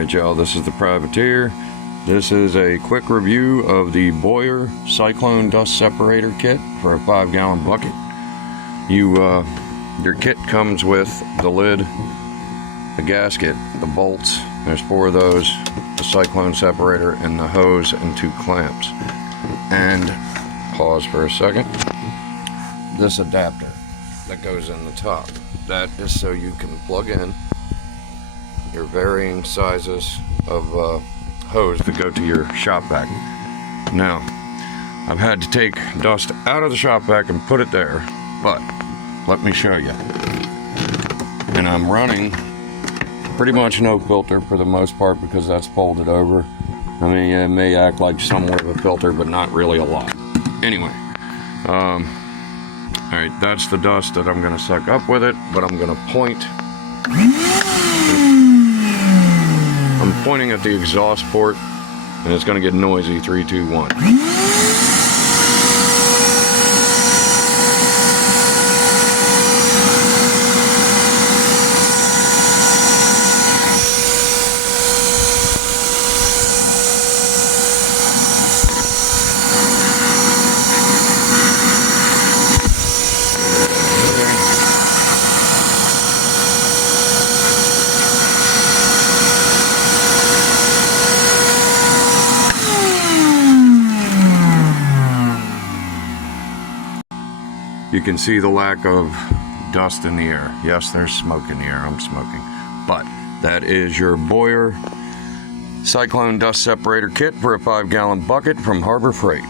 Alright y'all, this is the Privateer. This is a quick review of the Bauer Cyclone dust separator kit for a 5-gallon bucket. Your kit comes with the lid, the gasket, the bolts, there's 4 of those, the cyclone separator, and the hose and 2 clamps. And, pause for a second, this adapter that goes in the top. That is so you can plug in your varying sizes of hose to go to your shop vac. Now, I've had to take dust out of the shop vac and put it there, but let me show you. And I'm running pretty much no filter for the most part because that's folded over. I mean, it may act like somewhat of a filter, but not really a lot. Anyway, alright, that's the dust that I'm going to suck up with it, but I'm going to point. I'm pointing at the exhaust port, and it's going to get noisy. 3, 2, 1. You can see the lack of dust in the air. Yes, there's smoke in the air. I'm smoking. But that is your Bauer Cyclone dust separator kit for a 5-gallon bucket from Harbor Freight.